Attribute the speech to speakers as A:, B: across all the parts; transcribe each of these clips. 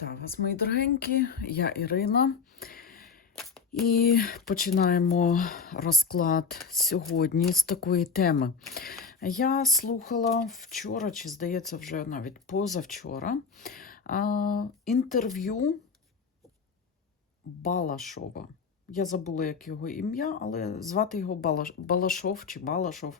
A: Вітаю вас, мої дорогенькі, я Ірина. І починаємо розклад сьогодні з такої теми. Я слухала вчора, чи здається, вже навіть позавчора, інтерв'ю Балашова. Я забула, як його ім'я, але звати його Балаш... Балашов чи Балашов.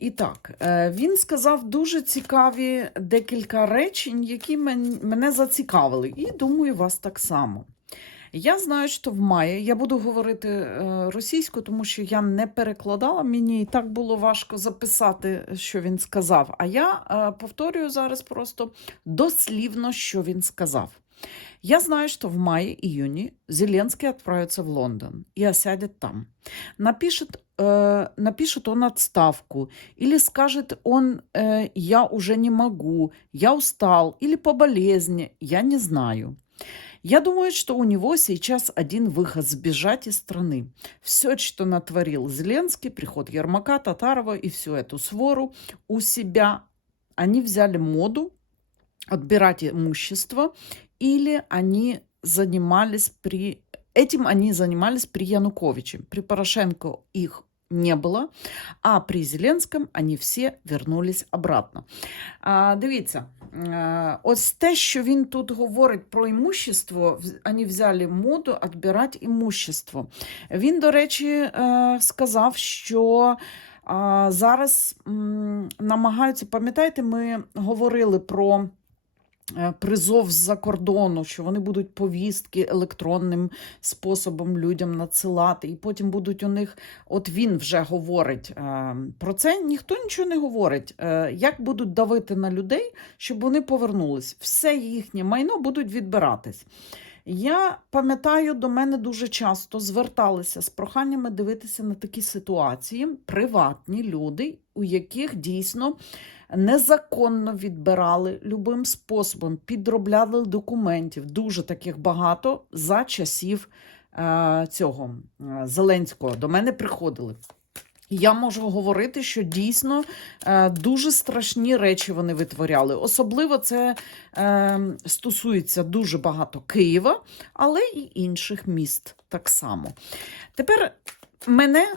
A: І так, е, він сказав дуже цікаві декілька речень, які мене зацікавили, і думаю, вас так само. Я знаю, що в маї я буду говорити е, російською, тому що я не перекладала. Мені і так було важко записати, що він сказав. А я е, повторюю зараз просто дослівно, що він сказав. Я знаю, что в мае-июне Зеленский отправится в Лондон и осядет там. Напишет, э, напишет он отставку или скажет он э, «я уже не могу», «я устал» или «по болезни», «я не знаю». Я думаю, что у него сейчас один выход – сбежать из страны. Все, что натворил Зеленский, приход Ермака, Татарова и всю эту свору у себя, они взяли моду отбирать имущество или они занимались при... Этим они занимались при Януковиче. При Порошенко их не было, а при Зеленському вони всі вернулись обратно. А, дивіться, ось те, що він тут говорить про імущество, вони взяли моду відбирати імущество. Він, до речі, е, сказав, що зараз намагаються, пам'ятаєте, ми говорили про призов з-за кордону, що вони будуть повістки електронним способом людям надсилати, і потім будуть у них, от він вже говорить е, про це, ніхто нічого не говорить. Е, Як будуть давити на людей, щоб вони повернулись? Все їхнє майно будуть відбиратись. Я пам'ятаю, до мене дуже часто зверталися з проханнями дивитися на такі ситуації, приватні люди, у яких дійсно незаконно відбирали любим способом, підробляли документів. Дуже таких багато за часів е, цього Зеленського. До мене приходили. Я можу говорити, що дійсно е, дуже страшні речі вони витворяли. Особливо це е, стосується дуже багато Києва, але і інших міст так само. Тепер мене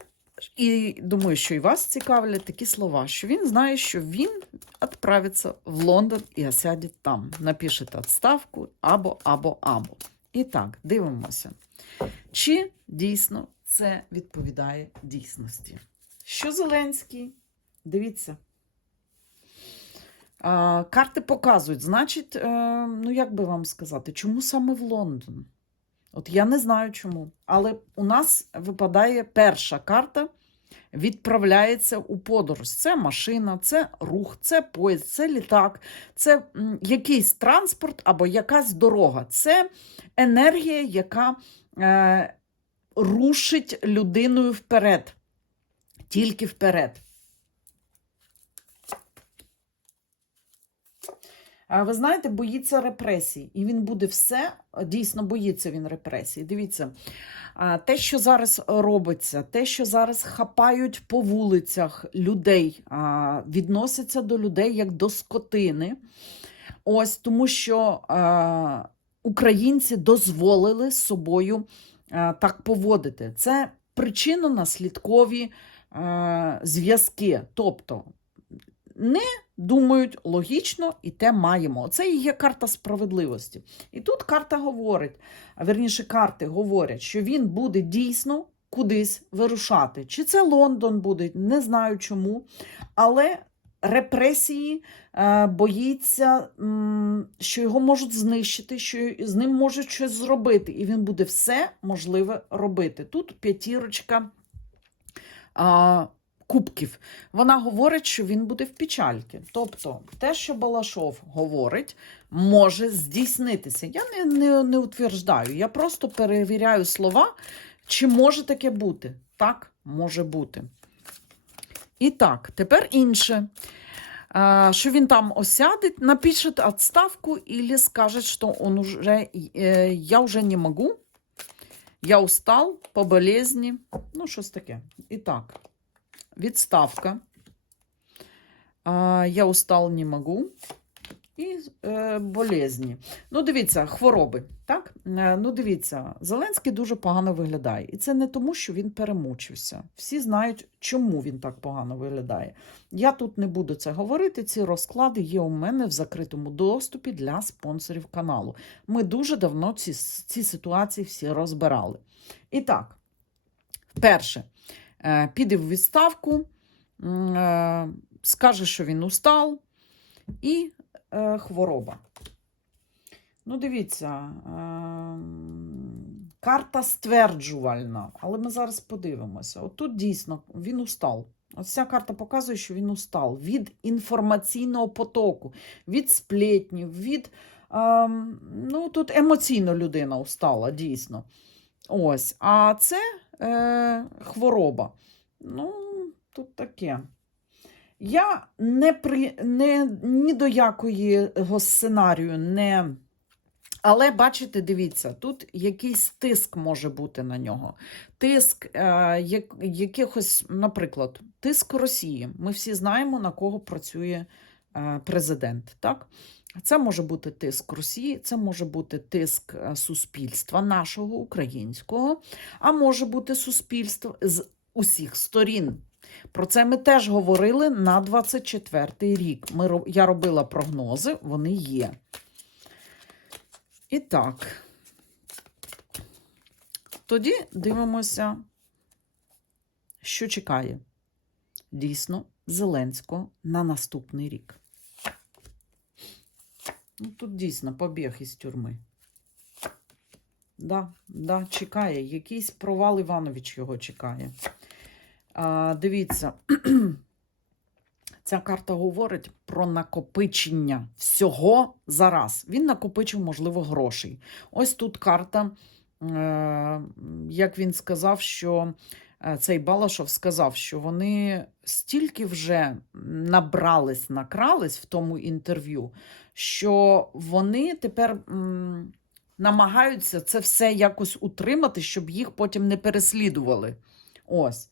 A: і думаю, що і вас цікавлять такі слова, що він знає, що він відправиться в Лондон і осяде там. Напише відставку або, або, або. І так, дивимося. Чи дійсно це відповідає дійсності? Що Зеленський? Дивіться. Карти показують, значить, е, ну як би вам сказати, чому саме в Лондон? От я не знаю чому. Але у нас випадає перша карта, відправляється у подорож. Це машина, це рух, це поїзд, це літак, це якийсь транспорт або якась дорога. Це енергія, яка е, рушить людиною вперед. Тільки вперед. Ви знаєте, боїться репресій, і він буде все, дійсно боїться він репресій. Дивіться, те, що зараз робиться, те, що зараз хапають по вулицях людей, відносяться до людей як до скотини. Ось тому, що українці дозволили з собою так поводити. Це причинно-наслідкові зв'язки. Тобто не думають логічно, і те маємо. Це і є карта справедливості. І тут карта говорить, а верніше, карти говорять, що він буде дійсно кудись вирушати. Чи це Лондон буде, не знаю чому. Але репресії е, боїться, що його можуть знищити, що з ним можуть щось зробити, і він буде все можливе робити. Тут п'ятірочка. Кубків. Вона говорить, що він буде в печальці. Тобто, те, що Балашов говорить, може здійснитися. Я не, не, не утверждаю, я просто перевіряю слова, чи може таке бути. Так, може бути. І так, тепер інше. Що він там осяде, напише відставку і скаже, що он уже, е, я вже не можу, я устал по болезні. Ну, щось таке. І так. Відставка. Я устал, не могу. і е, болезні. Ну, дивіться, хвороби. Так? Е, ну, дивіться, Зеленський дуже погано виглядає. І це не тому, що він перемучився. Всі знають, чому він так погано виглядає. Я тут не буду це говорити. Ці розклади є у мене в закритому доступі для спонсорів каналу. Ми дуже давно ці, ці ситуації всі розбирали. І так, перше, піде в відставку, е, скаже, що він устал, і е, хвороба. Ну, дивіться, е, карта стверджувальна, але ми зараз подивимося. От тут дійсно він устал. Ось ця карта показує, що він устал від інформаційного потоку, від сплетнів, від. Е, ну, тут емоційно людина устала, дійсно. Ось. А це е, хвороба. Ну, тут таке. Я не при, не, ні до якого сценарію не. Але бачите, дивіться, тут якийсь тиск може бути на нього. Тиск е, як, якихось, наприклад, тиск Росії. Ми всі знаємо, на кого працює е, президент. Так? Це може бути тиск Росії, це може бути тиск е, суспільства нашого українського, а може бути суспільство з усіх сторін. Про це ми теж говорили на 24-й рік. Ми, я робила прогнози, вони є. І так. Тоді дивимося, що чекає дійсно Зеленського на наступний рік. Ну, тут дійсно побіг із тюрми. Да, да, чекає. Якийсь провал Іванович його чекає. А, дивіться, ця карта говорить про накопичення всього зараз. Він накопичив, можливо, грошей. Ось тут карта, е, як він сказав, що цей Балашов сказав, що вони стільки вже набрались, накрались в тому інтерв'ю, що вони тепер м, намагаються це все якось утримати, щоб їх потім не переслідували. Ось.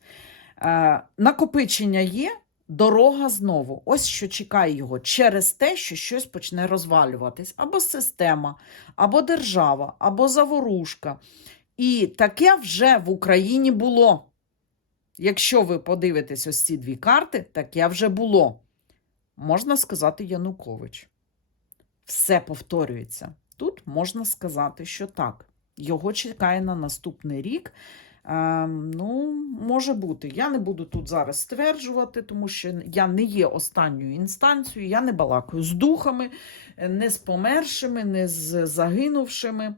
A: Е, накопичення є, дорога знову. Ось що чекає його через те, що щось почне розвалюватись. Або система, або держава, або заворушка. І таке вже в Україні було. Якщо ви подивитесь ось ці дві карти, таке вже було. Можна сказати Янукович. Все повторюється. Тут можна сказати, що так. Його чекає на наступний рік. Е, ну, може бути. Я не буду тут зараз стверджувати, тому що я не є останньою інстанцією, я не балакаю з духами, не з помершими, не з загинувшими.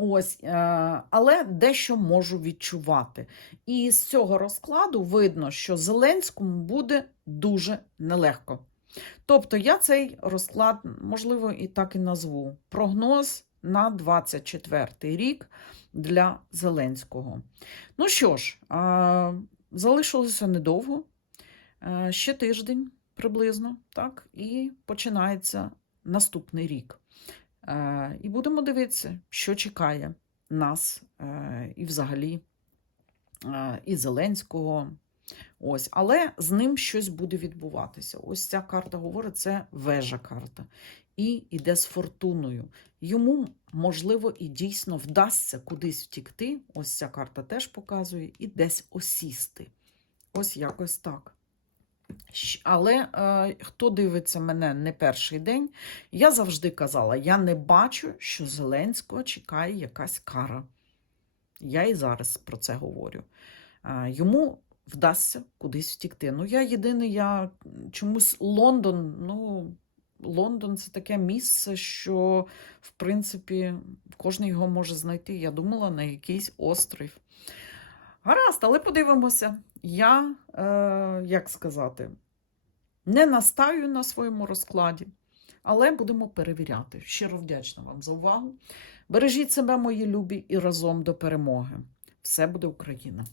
A: Ось, е, але дещо можу відчувати. І з цього розкладу видно, що Зеленському буде дуже нелегко. Тобто я цей розклад, можливо, і так і назву. Прогноз на 24 рік для Зеленського. Ну що ж, залишилося недовго, ще тиждень приблизно, так, і починається наступний рік. А, І будемо дивитися, що чекає нас е, і взагалі е, і Зеленського. Ось, але з ним щось буде відбуватися. Ось ця карта говорить, це вежа карта. І йде з фортуною. Йому, можливо, і дійсно вдасться кудись втікти. Ось ця карта теж показує, і десь осісти. Ось якось так. Але е, хто дивиться мене не перший день, я завжди казала: я не бачу, що Зеленського чекає якась кара. Я і зараз про це говорю. Е, йому вдасться кудись втікти. Ну, я єдине, я чомусь Лондон, ну, Лондон це таке місце, що, в принципі, кожен його може знайти. Я думала на якийсь острів. Гаразд, але подивимося. Я, е, як сказати, не настаю на своєму розкладі, але будемо перевіряти. Щиро вдячна вам за увагу. Бережіть себе, мої любі, і разом до перемоги. Все буде Україна!